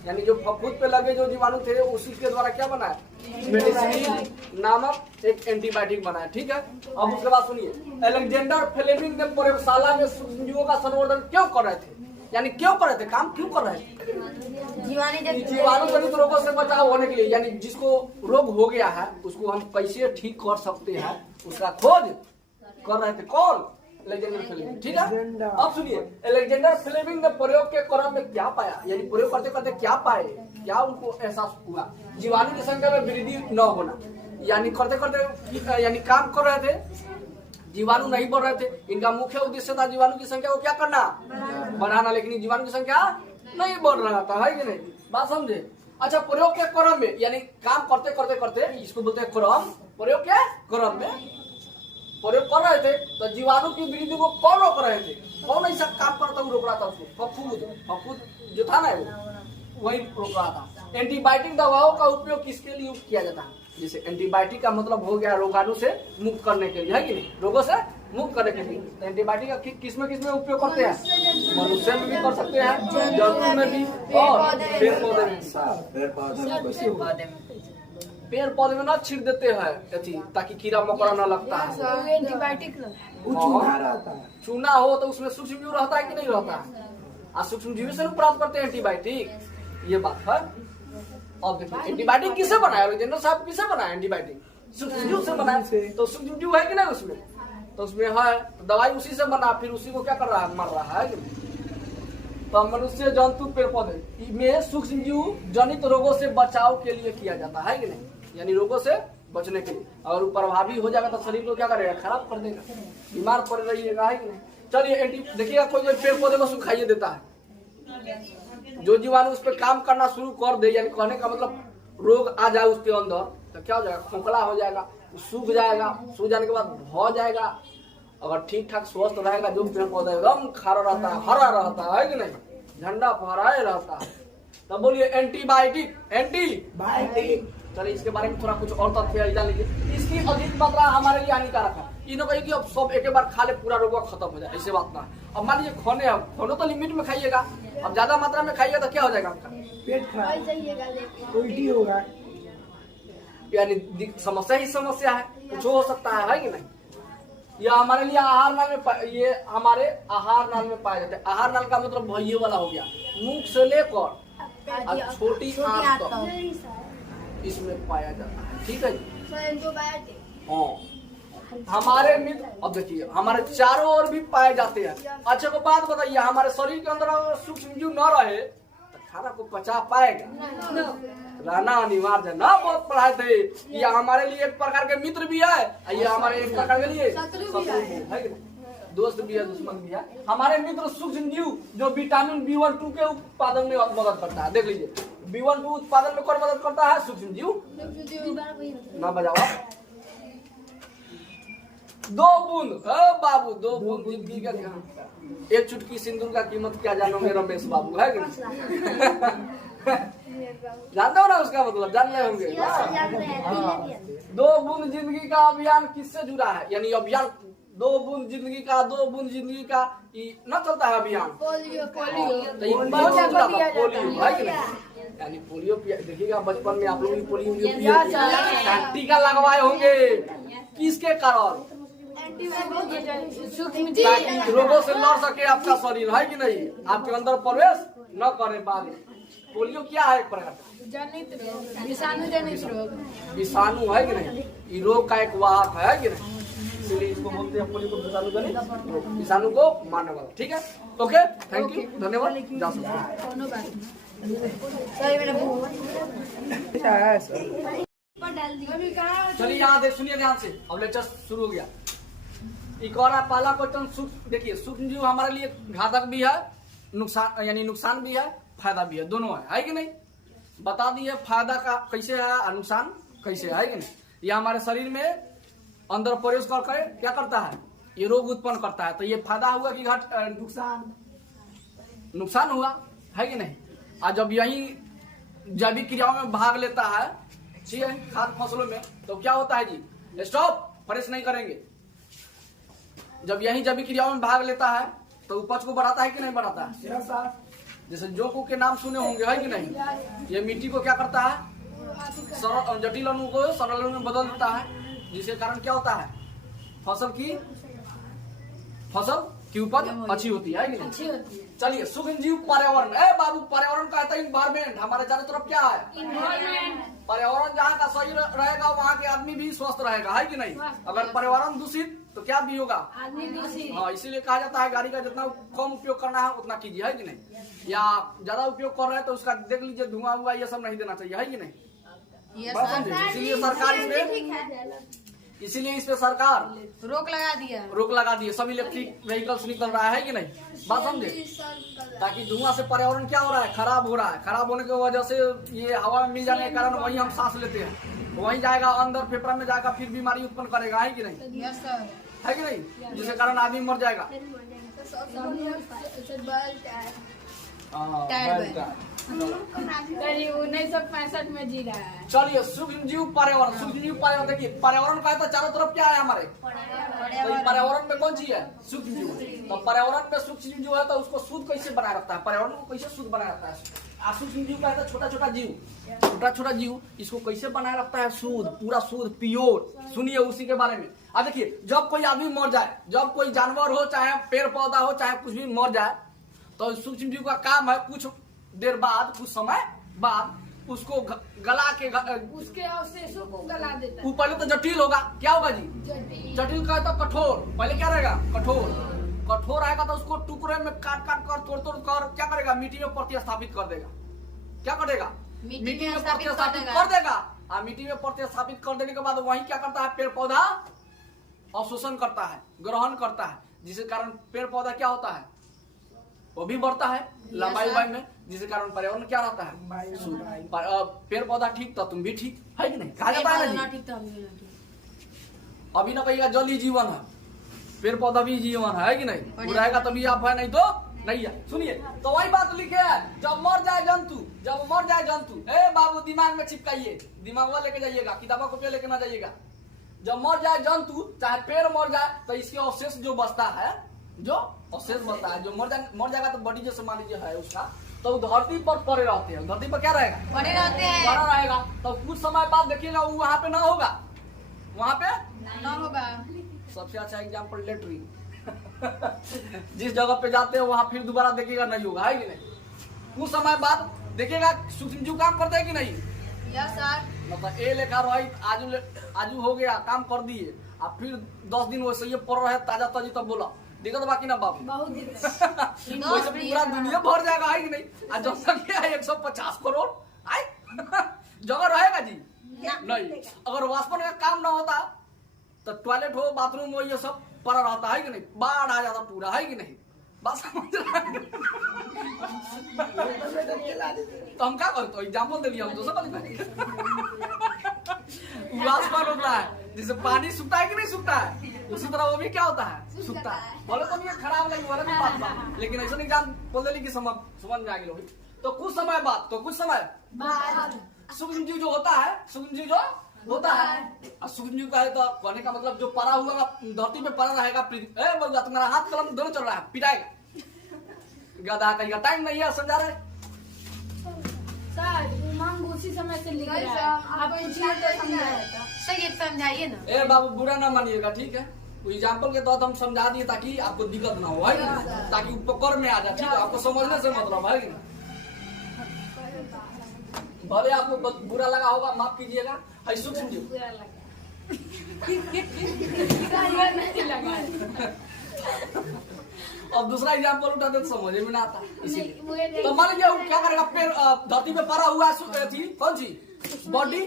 यानी जो फफूंद पे लगे जो जीवाणु थे उसी के द्वारा क्या बनाया? पेनिसिलिन नामक एक एंटीबायोटिक बनाया, ठीक है। अब उसके बाद सुनिए, अलेक्जेंडर फ्लेमिंग ने प्रयोगशाला में सूक्ष्मजीवों का संवर्धन क्यों कर रहे थे? यानी क्यों कर रहे थे, काम क्यों कर रहे थे? जीवाणु जनित रोगों से बचाव होने के लिए, यानी जिसको रोग हो गया है उसको हम कैसे ठीक कर सकते हैं, उसका खोज कर रहे थे। कौन? अलेक्जेंडर फ्लेमिंग, ठीक है। अब सुनिए, अलेक्जेंडर फ्लेमिंग ने प्रयोग के क्रम में क्या पाया, यानी प्रयोग करते करते क्या पाए, क्या उनको एहसास हुआ? जीवाणु की संख्या में वृद्धि न होना, यानी करते करते यानी काम कर रहे थे, जीवाणु नहीं बढ़ रहे थे। इनका मुख्य उद्देश्य था जीवाणु की संख्या को क्या करना? बढ़ाना, लेकिन जीवाणु की संख्या नहीं बढ़ रहा था, है कि नहीं, बात समझे। अच्छा, प्रयोग के क्रम में, यानी काम करते करते करते, इसको बोलते हैं क्रम, प्रयोग के क्रम में प्रयोग कर रहे थे तो जीवाणु की वृद्धि को कौन रोक रहे थे? कौन ऐसा काम करता रोक रहा था उसको? फफूंद जो था ना वही रोक रहा था। एंटीबायोटिक दवाओं का उपयोग किसके लिए किया जाता है? जैसे एंटीबायोटिक का मतलब हो गया रोगाणु से मुक्त करने के लिए, है कि नहीं, रोगों से मुक्त करने के लिए। तो एंटीबायोटिक का किस में उपयोग करते हैं? मनुष्य में भी कर सकते हैं, जंतु में भी, और पेड़ पौधे में। पेड़ पौधे में ना छिड़ देते हैं ताकि कीड़ा मकोड़ा न लगता है। एंटीबायोटिक चूना हो तो उसमें सूक्ष्म जीव रहता है कि नहीं रहता है? सूक्ष्म जीव से प्राप्त करते हैं एंटीबायोटिक, ये बात है। अब देखिए एंटीबायोटिक किसे बनाया? अलेक्जेंडर साहब किसे बनाया एंटीबायोटिक? सूक्ष्म जीव से बनाया। तो सूक्ष्म जीव है कि नहीं उसमें? तो उसमें है, तो दवाई उसी से बना, फिर उसी को क्या कर रहा है? मर रहा है कि नहीं। तो मनुष्य, जंतु, पेड़ पौधे में सूक्ष्म जीव जनित रोगों से बचाव के लिए किया जाता है कि नहीं, यानी रोगों से बचने के लिए। अगर वो प्रभावी हो जाएगा तो शरीर को क्या करेगा? खराब कर देगा, बीमार पड़ रहिएगा, है कि नहीं। चलिए देखिएगा, कोई पेड़ पौधे को सुखाइए देता है, जो जीवाणु उस पर काम करना शुरू कर दे, यानी कहने का मतलब रोग आ जाए उसके अंदर, तो क्या हो जाएगा? खोखला हो जाएगा, सूख जाएगा, सूख जाने के बाद हो जाएगा, अगर ठीक ठाक स्वस्थ रहेगा जो पेड़ पौधा एकदम खारा रहता है, हरा रहता है कि नहीं, झंडा फहराए रहता है। तब बोलिए एंटीबायोटिक, बायोटिक। चलिए इसके बारे में थोड़ा कुछ और तथ्य जान लीजिए। इसकी अधिक मात्रा हमारे लिए हानिकारक है। इन्हों कही कि अब सब एक बार खा ले पूरा रोग खत्म हो जाए, ऐसे बात ना है। अब मान लीजिए खाने, अब खाने तो लिमिट में खाइएगा, अब ज्यादा मात्रा में खाइएगा तो क्या हो जाएगा आपका, पेट खराब, उल्टी होगा, यानी समस्या ही समस्या है, कुछ हो सकता है कि नहीं। यह हमारे लिए आहार नाल में ये हमारे आहार नाल में पाया जाता है। आहार नाल का मतलब भइये वाला हो गया, मुख से लेकर छोटी आंत तक इसमें पाया जाता है, ठीक है जी। हाँ, हमारे मित्र, अब देखिए हमारे चारों ओर भी पाए जाते हैं। अच्छा को बात बताइए, हमारे शरीर के अंदर अगर सूक्ष्म जीव न रहे तो खाना को पचा पाएगा, रहना अनिवार्य ना। बहुत पढ़ाए थे, ये हमारे लिए एक प्रकार के मित्र भी है, ये हमारे एक प्रकार के लिए शत्रु भी है, दोस्त भी है, दुश्मन भी है। हमारे मित्र सूक्ष्म जीव जो विटामिन B1-2 के उत्पादन में मदद करता है। देख लीजिए B1-2 उत्पादन में कौन मदद करता है, सूक्ष्म जीव। ना बजाओ, 2 बूंद बाबू, 2 बूंद जिंदगी का, एक चुटकी सिंदूर का कीमत क्या जानोगे रमेश बाबू, है कि जानते हो ना उसका मतलब, जान रहे होंगे। 2 बूंद जिंदगी का अभियान किससे जुड़ा है, यानी अभियान 2 बूंद जिंदगी का, 2 बूंद जिंदगी का न चलता है अभियान, पोलियो है कि नहीं, यानी पोलियो देखिएगा बचपन में आप लोग पोलियो टीका लगवाए होंगे, किसके कारण, रोगों से लड़ सके आपका शरीर, है कि नहीं, आपके अंदर प्रवेश न करे बाद। पोलियो क्या है, एक प्रकार का विषाणु जनित रोग, विषाणु है कि नहीं, ये रोग का एक वाहक है कि नहीं, इसलिए इसको बोलते हैं पोलियो को विषाणु जनित रोग, विषाणु को मारने वाला। ठीक है, ओके, थैंक यू, धन्यवाद, जा सकते हैं। चलिए यहाँ देख, सुनिए ध्यान से, अब लेक्चर शुरू हो गया। एक और पहला क्वेश्चन, देखिए सूक्ष्म जीव हमारे लिए घातक भी है, नुकसान यानी नुकसान भी है, फायदा भी है, दोनों है कि नहीं। बता दिए फायदा का कैसे है और नुकसान कैसे है कि नहीं। ये हमारे शरीर में अंदर प्रवेश करके क्या करता है, ये रोग उत्पन्न करता है। तो ये फायदा हुआ कि नुकसान हुआ, है कि नहीं। और जब यही जैविक क्रियाओं में भाग लेता है, ठीक है, खाद्य फसलों में, तो क्या होता है जी, स्टॉप, परेश नहीं करेंगे। जब यही जैविक क्रियाओं में भाग लेता है तो उपज को बढ़ाता है कि नहीं बढ़ाता है। जैसे जोंकू के नाम सुने होंगे, है कि नहीं। ये मिट्टी को क्या करता है, सरल जटिल अणु को सरल अणु में बदल देता है, जिसके कारण क्या होता है, फसल की उपज अच्छी होती है कि नहीं। चलिए सूक्ष्म जीव पर्यावरण, बाबू पर्यावरण का है इन्वायरमेंट, हमारे चारों तरफ क्या है, पर्यावरण। जहाँ का सही रहेगा वहाँ के आदमी भी स्वस्थ रहेगा, है कि नहीं। अगर पर्यावरण दूषित तो क्या भी होगा, हाँ, इसीलिए कहा जाता है गाड़ी का जितना कम उपयोग करना है उतना कीजिए, है कि नहीं। या ज्यादा उपयोग कर रहे हैं तो उसका देख लीजिए धुआं हुआ ये सब नहीं देना चाहिए, है कि नहीं। इसीलिए इस पे सरकार रोक लगा दिया, सब इलेक्ट्रिक व्हीकल्स निकल रहा है कि नहीं, बात समझे। ताकि धुआं से पर्यावरण क्या हो रहा है, खराब हो रहा है। खराब होने की वजह से ये हवा में मिल जाने के कारण वही हम सांस लेते हैं, वही जाएगा अंदर फेफड़ा में जाएगा, फिर बीमारी उत्पन्न करेगा, है कि नहीं, है कि नहीं, जिसके कारण आदमी मर जाएगा। 1965 में जी रहा है। चलिए सूक्ष्म जीव पर्यावरण, देखिए पर्यावरण का है तो चारों तरफ क्या है हमारे, तो पर्यावरण में कौन चीज है, सूक्ष्म जीव। तो पर्यावरण में सूक्ष्म जीव है तो उसको शुद्ध कैसे बनाए रखता है, पर्यावरण को कैसे शुद्ध बनाए रखता है। सूक्ष्म जीव का है तो छोटा छोटा जीव, इसको कैसे बनाए रखता है, शुद्ध, पूरा शुद्ध, प्योर। सुनिए उसी के बारे में। अब देखिए जब कोई आदमी मर जाए, जब कोई जानवर हो, चाहे पेड़ पौधा हो, चाहे कुछ भी मर जाए, तो सूक्ष्म जीव का काम है कुछ देर बाद, कुछ समय बाद उसको गला के उसके अवशेषों को गला देता है। वो पहले तो जटिल होगा, क्या होगा जी, जटिल का तो कठोर। पहले क्या रहेगा, कठोर आएगा तो उसको टुकड़े में काट कर तोड़ कर क्या करेगा, मिट्टी में प्रतिस्थापित कर देगा। क्या करेगा, मिट्टी में प्रतिस्थापित कर देगा। और मिट्टी में प्रतिस्थापित कर देने के बाद वही क्या करता है, पेड़ पौधा अवशोषण करता है, ग्रहण करता है, जिसके कारण पेड़ पौधा क्या होता है, वो भी बढ़ता है लंबाई में, जिसके कारण पर्यावरण क्या रहता है, पेड़ पौधा ठीक तो तुम भी ठीक, है कि नहीं, कहा जाता है ना जी। अभी ना कहिएगा जल ही जीवन है, पेड़ पौधा भी जीवन है कि नहीं? वो रहेगा तभी आप है, नहीं तो नहीं है। सुनिए तो वही बात लिखे है, जब मर जाए जंतु, ए बाबू दिमाग में चिपकाइए, दिमाग में लेके जाइएगा, किताबा कॉपी लेके ना जाइएगा। जब मर जाए जंतु, चाहे पेड़ मर जाए, तो इसके अवशेष जो बचता है, जो मर जाएगा तो बॉडी जैसे मान लीजिए है उसका, तो धरती पर पड़े रहते हैं। धरती पर क्या रहेगा? पड़े रहते हैं, पड़ा रहेगा। तो कुछ समय बाद देखिएगा वो वहाँ पे ना होगा, वहाँ पे ना होगा। सबसे अच्छा एग्जाम्पल लेटरिन जिस जगह पे जाते हैं वहाँ फिर दोबारा देखिएगा नहीं होगा, है कि नहीं? कुछ समय बाद देखिएगा सूक्ष्म जीव काम करते हैं कि नहीं? Yes sir. मतलब ए लेखा रही आजू हो गया, काम कर दिए, अब फिर 10 दिन वैसे ये पड़ रहे ताजा ताजी, तब बोला दिक्कत बाकी ना बाबू बहुत वैसे पूरा दुनिया भर जाएगा, है कि नहीं? आज जनसंख्या है 150 करोड़, आए जगह रहेगा जी नहीं। अगर वाष्पन का काम ना होता तो टॉयलेट हो, बाथरूम हो, ये सब पड़ा रहता है कि नहीं? बाढ़ आ जाता पूरा, है कि नहीं? बस समझ रहा है। तो हम क्या करते? एग्जाम्पल दे दिया, हम दूसरा वाष्पन होता है, जिससे पानी सूखता है कि नहीं सूखता है, उसी तरह वो भी क्या होता है? सूखता है। बोले तो नहीं खराब लगी, बोले नहीं बात बात, लेकिन ऐसा एग्जाम्पल दे ली कि समझ में आ गई। तो कुछ समय बाद सूक्ष्म जीव जो होता है, सूक्ष्म जीव जो होता है, सूक्ष्म जीव का है तो कहने का मतलब जो पड़ा हुआ धरती पे पड़ा रहेगा। तुम्हारा हाथ कलम दोनों चल रहा है, पिटाएगा गधा कहीं का टाइम नहीं है, समझा रहे सर? हम उसी समय से लिख रहे हैं, आप सही समझाइए ना। ए बाबू बुरा ना मानिएगा, ठीक है? एग्जाम्पल के तहत हम समझा दिए ताकि आपको दिक्कत ना हो, है कि? ताकि पकड़ में आ जाए, ठीक है? आपको समझने से मतलब है कि? भले आपको बुरा लगा होगा, माफ कीजिएगा। है सूक्ष्म जीव अब दूसरा एग्जाम्पल उठाते तो समझ में ना आता, इसीलिए तो मान लीजिए क्या करेगा? पेड़ धरती पे पड़ा हुआ है, कौन सी बॉडी,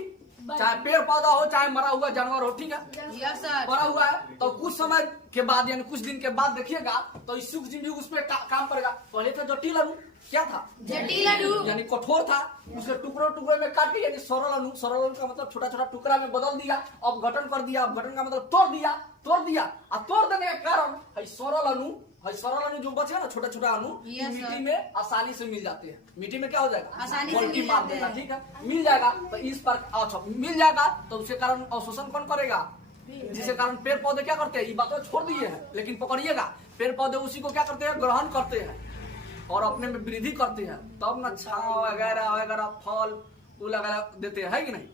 चाहे पेड़ पौधा हो, चाहे मरा हुआ जानवर हो, ठीक है? Yes sir. पड़ा हुआ है तो कुछ समय के बाद यानी कुछ दिन के बाद देखिएगा तो इस सूक्ष्म जीव उस पर काम करेगा। पहले था जटिल अणु, क्या था? जटिल अणु यानी कठोर था, उसके टुकड़ों में काट के यानी सरल अणु का मतलब छोटा छोटा टुकड़ा में बदल दिया, अपघटन कर दिया। अपघटन का मतलब तोड़ दिया और तोड़ देने के कारण सरल अणु जो बचे ना, छोटा छोटा अणु, मिट्टी में आसानी से मिल जाते हैं। मिट्टी में क्या हो जाएगा? आसानी से मिल मार देगा, ठीक है? मिल जाएगा तो इस पर अच्छा मिल जाएगा तो उसके कारण अवशोषण कौन करेगा? जिसके कारण पेड़ पौधे क्या करते हैं? ये बात तो छोड़ दिए हैं, लेकिन पकड़िएगा, पेड़ पौधे उसी को क्या करते हैं? ग्रहण करते हैं और अपने में वृद्धि करते हैं, तब न छांव वगैरह फल वगैरह देते हैं, है कि नहीं?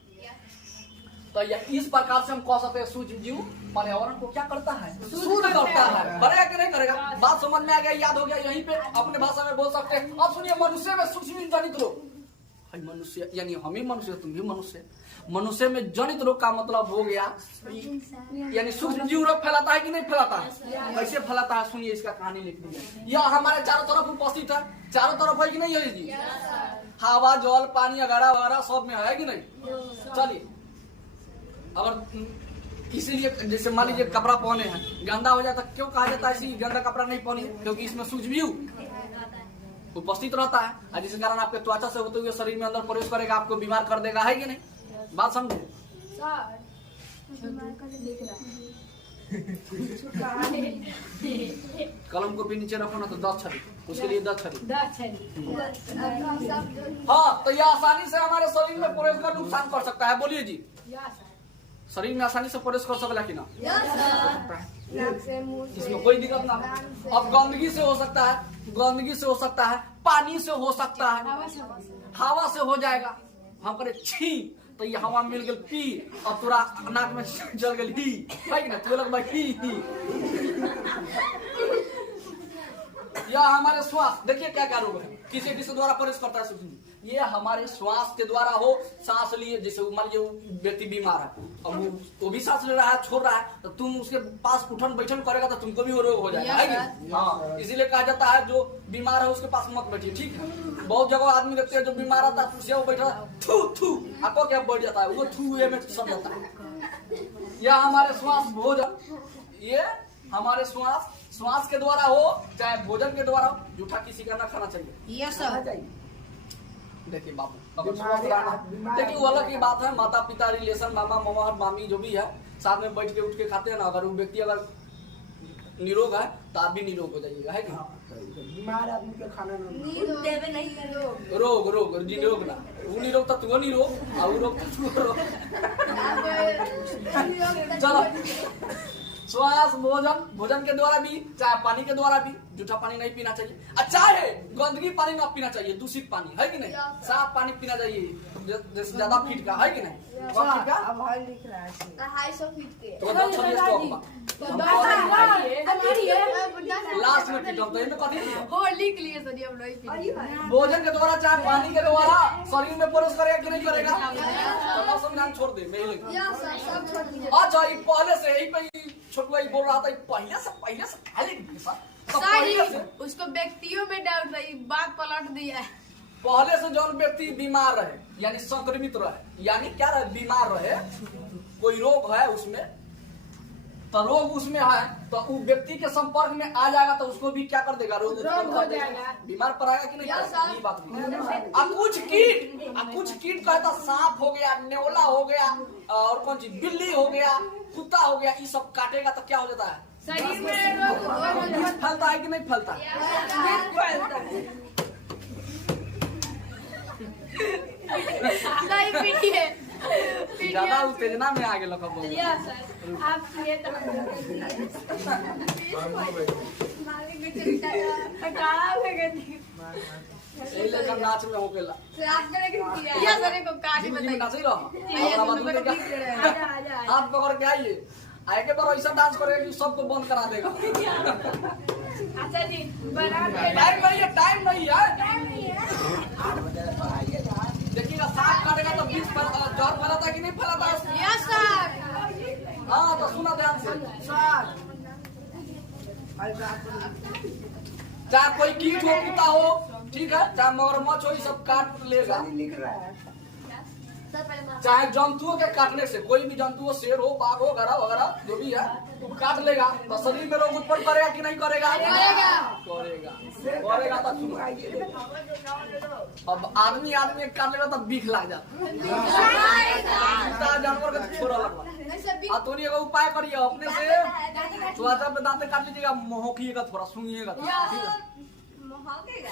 तो इस प्रकार से हम कह सकते हैं सूक्ष्म जीव पर्यावरण को क्या करता है? शुद्ध करता है। करेगा कि नहीं करेगा? बात समझ में आ गया, याद हो गया, यहीं पे अपने भाषा में बोल सकते हैं। अब सुनिए, मनुष्य में सूक्ष्म जीव जनित रोग, मनुष्य यानी हम ही मनुष्य, तुम भी मनुष्य में जनित रोग का मतलब हो गया यानी सूक्ष्म जीव रोग फैलाता है कि नहीं फैलाता है? कैसे फैलाता है सुनिए, इसका कहानी लिख दी है। यह हमारे चारों तरफ उपस्थित है, चारों तरफ है कि नहीं है जी? हवा जल पानी वगैरह सब में है कि नहीं? चलिए, अगर इसीलिए जैसे मान लीजिए कपड़ा पहने हैं, गंदा हो जाता, क्यों कहा जाता है इसी गंदा कपड़ा नहीं पहनिए? क्योंकि इसमें सूक्ष्म जीव उपस्थित रहता है, और जिसके कारण आपके त्वचा से होते हुए शरीर में अंदर प्रवेश करेगा, आपको बीमार कर देगा, है कि नहीं? बात समझे? कलम को भी नीचे रखो ना तो 10 छड़ी, उसके लिए 10 छड़ी। हाँ, तो यह आसानी से हमारे शरीर में प्रवेश कर नुकसान कर सकता है। बोलिए जी, शरीर में आसानी से प्रवेश कर सकता है कि ना? इसमें कोई दिक्कत ना। अब गंदगी से हो सकता है, पानी से हो सकता है, हवा से हो जाएगा। हम करे छी तो ये हवा मिल गई पी और पूरा नाक में जल गई ही, है कि ना? तो लग ही। या हमारे श्वास, देखिए क्या क्या रोग है, किसे द्वारा प्रवेश करता है सूक्ष्म जीव? ये हमारे श्वास के द्वारा हो, सांस लिए, जैसे मान लीजिए व्यक्ति बीमार है, अब वो भी सांस ले रहा है, छोड़ रहा है, तो तुम उसके पास उठन बैठन करेगा तो तुमको भी वो रोग हो जाएगा, है कि? हाँ, इसीलिए कहा जाता है जो बीमार है उसके पास मत बैठिए, ठीक है? बहुत जगह आदमी देखते हैं जो बीमार आता है कुर्सी बैठा थू आपको क्या बैठ जाता है, वो थू में सब जाता है। यह हमारे श्वास भोजन, ये हमारे श्वास के द्वारा हो चाहे भोजन के द्वारा हो, जूठा किसी का ना खाना चाहिए। Yes sir. देखिए बाबू, अगर स्वस्थ रहना, देखिए वो अलग की बात है, माता पिता रिलेशन, मामा मामा और मामी जो भी है साथ में बैठ के उठ के खाते हैं ना, अगर वो व्यक्ति अगर निरोग है तो आप भी निरोग हो जाइएगा, है कि हाँ, बीमार आदमी के खाना नहीं नींद देवे नहीं करो। रोग रोग निरोग ना, वो निरोग तो तू निरोग और वो रोग तो तू रोग। चलो श्वास भोजन के द्वारा भी, चाहे पानी के द्वारा भी, जूठा पानी नहीं पीना चाहिए, चाहे गंदगी पानी ना पीना चाहिए, दूषित पानी, है कि नहीं, साफ पानी पीना चाहिए, जैसे ज्यादा फीट का, है कि नहीं, कम फीट का अब हाई लिख रहा है 250 फीट के। तो 10 छोड़िए स्टॉप बा। लास्ट में पीटम तो इनमें कथी है? हो लिख लिए सर हम नहीं भोजन के द्वारा चाहे पानी के द्वारा शरीर में प्रवेश करेगा कि नहीं करेगा, तो संविधान छोड़ दे मैं ही लिखूं। सब छोड़ दीजिए। अच्छा ये पहले से यही पे छोटुआ ही बोल रहा था, पहले से पहले के साथ तो पहले से उसको व्यक्तियों में डाउट रही, बात पलट दिया। पहले से जो व्यक्ति बीमार रहे यानी संक्रमित रहे, यानी क्या रहे, बीमार रहे, कोई रोग है उसमें, तो रोग उसमें है तो वो व्यक्ति के संपर्क में आ जाएगा तो उसको भी क्या कर देगा, रोग उत्पन्न कर देगा, बीमार पड़ेगा कि नहीं पड़ेगा, ये बात नहीं। कुछ कीट कहता सांप हो गया, नेवला हो गया, और कौन सी बिल्ली हो गया, कुत्ता हो गया, ये सब काटेगा तो क्या हो जाता है, शरीर में विष फैलता है कि नहीं फैलता नहीं पीटिए। ज्यादा उत्तेजना में आ गए लोग आप यही लेकर नाच में हो गेला जिंदगी में नाचे रहो, हाथ पकड़ के आइए, आए के बार ऐसा डांस करेगा कि सबको बंद करा देगा। अच्छा जी टाइम नहीं है देखिएगा, सांप काटेगा तो विष जहर फैलाता कि नहीं फैलाता, यस सर। हाँ तो सुना ध्यान से, चाहे कोई कीट हो, कुत्ता हो, ठीक है, चाहे मगरमच्छ हो, ये सब काट लेगा, लिख रहा है चाहे जंतुओं के काटने से, कोई भी जंतु हो, शेर हो, बाघ हो, गधा वगैरह जो भी है, तो काट लेगा तो शरीर में रोग उत्पन्न करेगा कि नहीं करेगा, करेगा तो सुनो। अब आदमी काट लेगा तो बीख लग जाता, जानवर का छोड़ा लगवा। अब तो एगो उपाय करिए, अपने से चुआता पे दांत काट लीजिएगा, मोहकिएगा, थोड़ा सुनिएगा, ठीक है,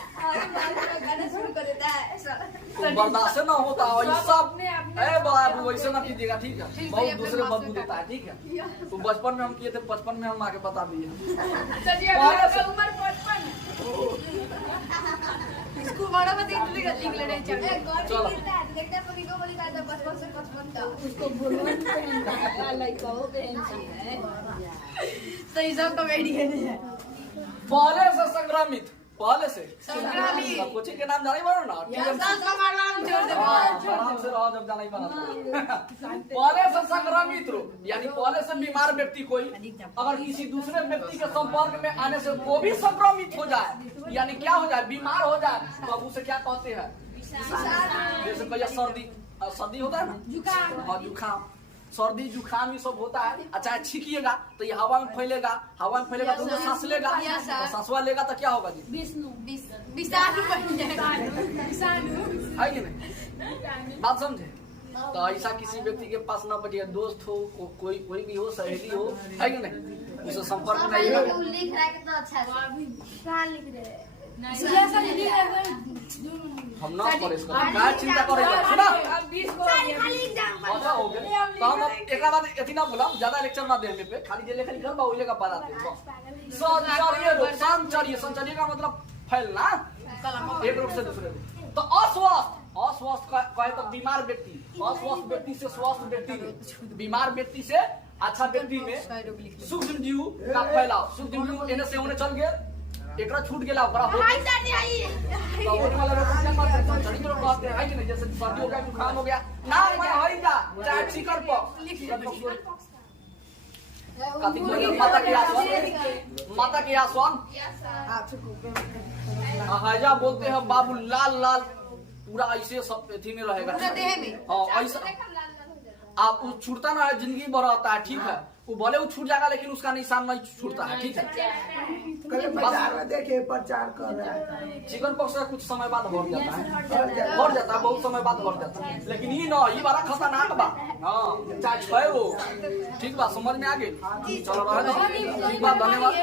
बर्दाश्त न होता है सब, बाबू वैसे ना कीजिएगा, ठीक है, बहुत दूसरे बदबू देता है, ठीक है, तो बचपन में हम किए थे, बचपन में हम आके बता दिए। उम्र 55 इसको बड़ा मत लिख ले चलो तो ये सब कॉमेडी है। पहले से संक्रमित, पहले से संक्रमित। अब कोचिंग के नाम जाना ही बनो ना, आराम से रहो जब जाना ही बना। पहले से संक्रमित रोग यानी पहले से बीमार व्यक्ति कोई अगर किसी दूसरे व्यक्ति के संपर्क में आने से वो भी संक्रमित हो जाए, यानी क्या हो जाए, बीमार हो जाए, तो अब उसे क्या कहते हैं, जैसे भैया सर्दी होता है ना, और जुकाम, सर्दी जुकाम ये सब होता है, अच्छा छींकिएगा तो ये हवा में फैलेगा तो वो सांस लेगा, तो सांसवा लेगा तो क्या होगा जी, है कि नहीं, बात समझे। तो ऐसा किसी व्यक्ति के पास ना बचिए, दोस्त हो, कोई भी हो, सहेली हो, है कि नहीं, उसे संपर्क नहीं हो। लिख रहा है कितना अच्छा है, लिख रहे हैं हम ना करे इसका क्या चिंता करेगा, सुना अच्छा हो गया, तो हम एक बार इतना बोला, ज्यादा लेक्चर ना देने पे, खाली जे लेखा लिखल बा ओइले का बताते हैं। संचरिए का मतलब फैलना एक रोग से दूसरे रोग। तो अस्वस्थ कहे तो बीमार व्यक्ति, अस्वस्थ व्यक्ति से स्वस्थ व्यक्ति में, बीमार व्यक्ति से अच्छा व्यक्ति में सूक्ष्म जीव का फैलाव, सूक्ष्म जीव एने से होने चल गए, एकरा छूट गेला ओकरा हो तो होने वाला रोग क्या मारते हैं, संचरी के रोग कहते हैं, है कि नहीं, जैसे सर्दी हो गया, जुकाम हो गया, ना मैं होई जा, चाहे चिकन पॉक्स, माता की आसवान हैजा बोलते हैं बाबू, लाल लाल पूरा ऐसे सब एथी में रहेगा, हाँ ऐसा आप छूटता ना है, जिंदगी भर रहता है, ठीक है, वो भले वो छूट जाएगा लेकिन उसका निशान नहीं छूटता है, ठीक है। कल बाजार में देखे प्रचार कर रहा है। चिकन पॉक्स का कुछ समय बाद बढ़ जाता है, बहुत समय बाद बढ़ जाता है, लेकिन ये ना ये बड़ा खतरनाक बा। हाँ चाहे 6 गो, ठीक बा, समझ में आ गई। चलो ठीक बा, धन्यवाद।